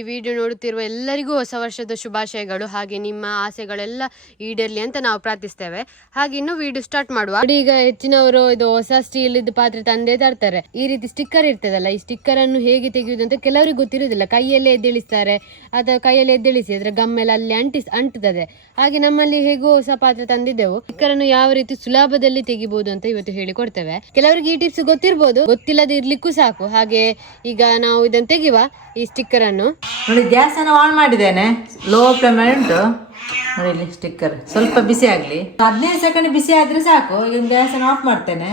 ಈ ವಿಡಿಯೋ ನೋಡುತ್ತಿರುವ ಎಲ್ಲರಿಗೂ ಹೊಸ ವರ್ಷದ ಶುಭಾಶಯಗಳು, ಹಾಗೆ ನಿಮ್ಮ ಆಸೆಗಳೆಲ್ಲ ಈಡೇರ್ಲಿ ಅಂತ ನಾವು ಪ್ರಾರ್ಥಿಸ್ತೇವೆ. ಹಾಗೆ ಇನ್ನು ವಿಡಿಯೋ ಸ್ಟಾರ್ಟ್ ಮಾಡುವ. ಈಗ ಹೆಚ್ಚಿನವರು ಇದು ಹೊಸ ಸ್ಟೀಲ್ ಇದ್ದ ಪಾತ್ರೆ ತಂದೆ ತರ್ತಾರೆ. ಈ ರೀತಿ ಸ್ಟಿಕ್ಕರ್ ಇರ್ತದಲ್ಲ, ಈ ಸ್ಟಿಕ್ಕರ್ ಅನ್ನು ಹೇಗೆ ತೆಗೆಯುವುದು ಅಂತ ಕೆಲವರಿಗೆ ಗೊತ್ತಿರುವುದಿಲ್ಲ. ಕೈಯಲ್ಲೇ ಎದ್ದೇಳಿಸ್ತಾರೆ, ಅಥವಾ ಕೈಯಲ್ಲಿ ಎದ್ದೇಳಿಸಿ, ಅದ್ರ ಗಮ್ಮೆಲ್ಲ ಅಲ್ಲಿ ಅಂಟಿಸ್ ಅಂಟುತ್ತದೆ. ಹಾಗೆ ನಮ್ಮಲ್ಲಿ ಹೇಗೂ ಹೊಸ ಪಾತ್ರೆ ತಂದಿದ್ದೆವು. ಸ್ಟಿಕ್ಕರ್ ಅನ್ನು ಯಾವ ರೀತಿ ಸುಲಭದಲ್ಲಿ ತೆಗಿಬಹುದು ಅಂತ ಇವತ್ತು ಹೇಳಿಕೊಡ್ತೇವೆ. ಕೆಲವರಿಗೆ ಈ ಟಿಪ್ಸ್ ಗೊತ್ತಿರ್ಬೋದು ಗೊತ್ತಿಲ್ಲದೆ ಇರ್ಲಿಕ್ಕೂ ಸಾಕು. ಹಾಗೆ ಈಗ ನಾವು ಇದನ್ನು ತೆಗಿವ ಈ ಸ್ಟಿಕ್ಕರ್ ಅನ್ನು. ನೋಡಿ ಗ್ಯಾಸನ್ನು ಆನ್ ಮಾಡಿದ್ದೇನೆ. ಲೋ ಫ್ಲೇಮ್ ಉಂಟು. ನೋಡಿ ಇಲ್ಲಿ ಸ್ಟಿಕ್ಕರ್ ಸ್ವಲ್ಪ ಬಿಸಿ ಆಗಲಿ. ಹದಿನೈದು ಸೆಕೆಂಡ್ ಬಿಸಿ ಆದರೆ ಸಾಕು. ಈಗ ಗ್ಯಾಸನ್ನು ಆಫ್ ಮಾಡ್ತೇನೆ.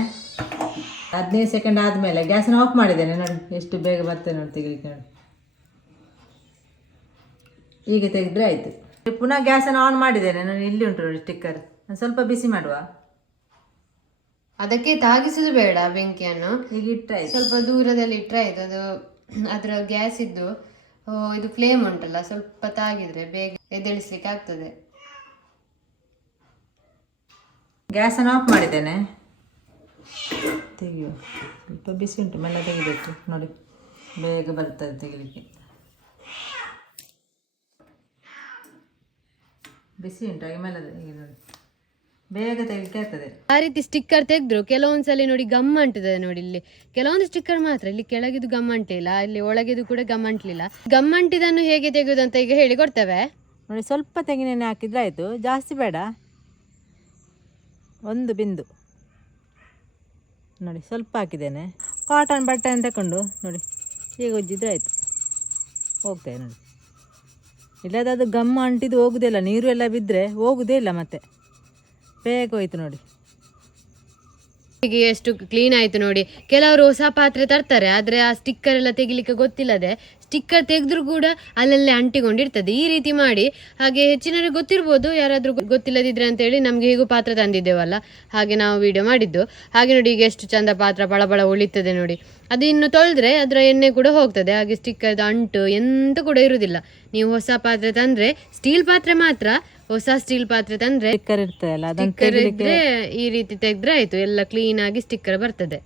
ಹದಿನೈದು ಸೆಕೆಂಡ್ ಆದಮೇಲೆ ಗ್ಯಾಸನ್ನು ಆಫ್ ಮಾಡಿದ್ದೇನೆ. ನೋಡಿ ಎಷ್ಟು ಬೇಗ ಬರ್ತೇನೆ ನೋಡಿ ತೆಗಿಲಿಕ್ಕೆ ನೋಡಿ. ಈಗ ತೆಗೆದ್ರೆ ಆಯಿತು. ಪುನಃ ಗ್ಯಾಸನ್ನು ಆನ್ ಮಾಡಿದ್ದೇನೆ. ನಾನು ಇಲ್ಲಿ ಉಂಟು ನೋಡಿ ಸ್ಟಿಕ್ಕರ್ ಸ್ವಲ್ಪ ಬಿಸಿ ಮಾಡುವ. ಅದಕ್ಕೆ ತಾಗಿಸುದು ಬೇಡ ಬೆಂಕಿಯನ್ನು. ಈಗ ಇಟ್ಟಾಯ್ತು ಸ್ವಲ್ಪ ದೂರದಲ್ಲಿ ಇಟ್ಟರೆ ಆಯ್ತು ಅದು ಅದರ ಗ್ಯಾಸ್ ಇದ್ದು. ಇದು ಫ್ಲೇಮ್ ಉಂಟಲ್ಲ ಸ್ವಲ್ಪ ತಾಗಿದ್ರೆ ಬೇಗ ಎದ್ದೇಳಿಸ್ಲಿಕ್ಕೆ ಆಗ್ತದೆ. ಗ್ಯಾಸನ್ನು ಆಫ್ ಮಾಡಿದ್ದೇನೆ. ತೆಗೆಯುವ ಸ್ವಲ್ಪ ಬಿಸಿ ಉಂಟು, ಮೆಲ್ಲ ತೆಗಿಬೇಕು. ನೋಡಿ, ಬೇಗ ಬರ್ತದೆ ತೆಗಿಲಿಕ್ಕೆ. ಬಿಸಿ ಉಂಟು, ಹಾಗೆ ಮೆಲ್ಲ ತೆಗಿ, ನೋಡಿ. ಬೇಗ ತೆಗಿಲಿಕ್ಕೆ ಆಗ್ತದೆ. ಆ ರೀತಿ ಸ್ಟಿಕ್ಕರ್ ತೆಗೆದ್ರು ಕೆಲವೊಂದ್ಸಲಿ ನೋಡಿ ಗಮ್ ಅಂಟಿದೆ ನೋಡಿ ಇಲ್ಲಿ. ಕೆಲವೊಂದು ಸ್ಟಿಕ್ಕರ್ ಮಾತ್ರ ಇಲ್ಲಿ ಕೆಳಗಿದ್ದು ಗಮ್ ಅಂಟಿಲ್ಲ ಇಲ್ಲಿ ಒಳಗಿದು ಕೂಡ ಗಮ್ ಅಂಟ್ಲಿಲ್ಲ. ಗಮ್ ಅಂಟಿದನ್ನು ಹೇಗೆ ತೆಗೆಯುವುದು ಅಂತ ಈಗ ಹೇಳಿ ಕೊಡ್ತೇವೆ. ನೋಡಿ ಸ್ವಲ್ಪ ತೆಂಗಿನೆಣ್ಣೆ ಹಾಕಿದ್ರೆ ಆಯಿತು. ಜಾಸ್ತಿ ಬೇಡ. ಒಂದು ಬಿಂದು. ನೋಡಿ ಸ್ವಲ್ಪ ಹಾಕಿದ್ದೇನೆ. ಕಾಟನ್ ಬಟ್ಟೆ ಅಂತ ತಗೊಂಡು ನೋಡಿ ಈಗ ಉಜ್ಜಿದ್ರೆ ಆಯಿತು. ಹೋಗ್ತೇವೆ ನೋಡಿ. ಇಲ್ಲದ ಅದು ಗಮ್ಮ ಅಂಟಿದ್ದು ಹೋಗುದಿಲ್ಲ ನೀರು ಎಲ್ಲ ಬಿದ್ದರೆ ಹೋಗುದೇ ಇಲ್ಲ ಮತ್ತೆ. ಬೇಗ ಹೋಯ್ತು ನೋಡಿ. ಎಷ್ಟು ಕ್ಲೀನ್ ಆಯ್ತು ನೋಡಿ. ಕೆಲವರು ಹೊಸ ಪಾತ್ರೆ ತರ್ತಾರೆ, ಆದ್ರೆ ಆ ಸ್ಟಿಕ್ಕರ್ ಎಲ್ಲ ತೆಗಿಲಿಕ್ಕೆ ಗೊತ್ತಿಲ್ಲದೆ ಸ್ಟಿಕ್ಕರ್ ತೆಗೆದ್ರು ಕೂಡ ಅಲ್ಲಲ್ಲೇ ಅಂಟಿಕೊಂಡಿರ್ತದೆ. ಈ ರೀತಿ ಮಾಡಿ, ಹಾಗೆ ಹೆಚ್ಚಿನವರಿಗೆ ಗೊತ್ತಿರ್ಬೋದು, ಯಾರಾದ್ರೂ ಗೊತ್ತಿಲ್ಲದಿದ್ರೆ ಅಂತ ಹೇಳಿ ನಮ್ಗೆ ಹೇಗೂ ಪಾತ್ರ ತಂದಿದ್ದೇವಲ್ಲ. ಹಾಗೆ ನಾವು ವಿಡಿಯೋ ಮಾಡಿದ್ದು. ಹಾಗೆ ನೋಡಿ ಈಗ ಎಷ್ಟು ಚಂದ ಪಾತ್ರ ಬಳ ಉಳಿತದೆ ನೋಡಿ. ಅದು ಇನ್ನು ತೊಳೆದ್ರೆ ಅದರ ಎಣ್ಣೆ ಕೂಡ ಹೋಗ್ತದೆ. ಹಾಗೆ ಸ್ಟಿಕ್ಕರ್ದು ಅಂಟು ಎಂತ ಕೂಡ ಇರುವುದಿಲ್ಲ ನೀವು ಹೊಸ ಪಾತ್ರೆ ತಂದ್ರೆ ಸ್ಟೀಲ್ ಪಾತ್ರೆ ಮಾತ್ರ ಹೊಸ ಸ್ಟೀಲ್ ಪಾತ್ರೆ ತಂದ್ರೆ ಸ್ಟಿಕ್ಕರ್ ಇರ್ತದಲ್ಲ ಅದನ್ನು ಸ್ಟಿಕ್ಕರ್ ಇದ್ರೆ ಈ ರೀತಿ ತೆಗೆದ್ರೆ ಆಯ್ತು. ಎಲ್ಲ ಕ್ಲೀನ್ ಆಗಿ ಸ್ಟಿಕ್ಕರ್ ಬರ್ತದೆ.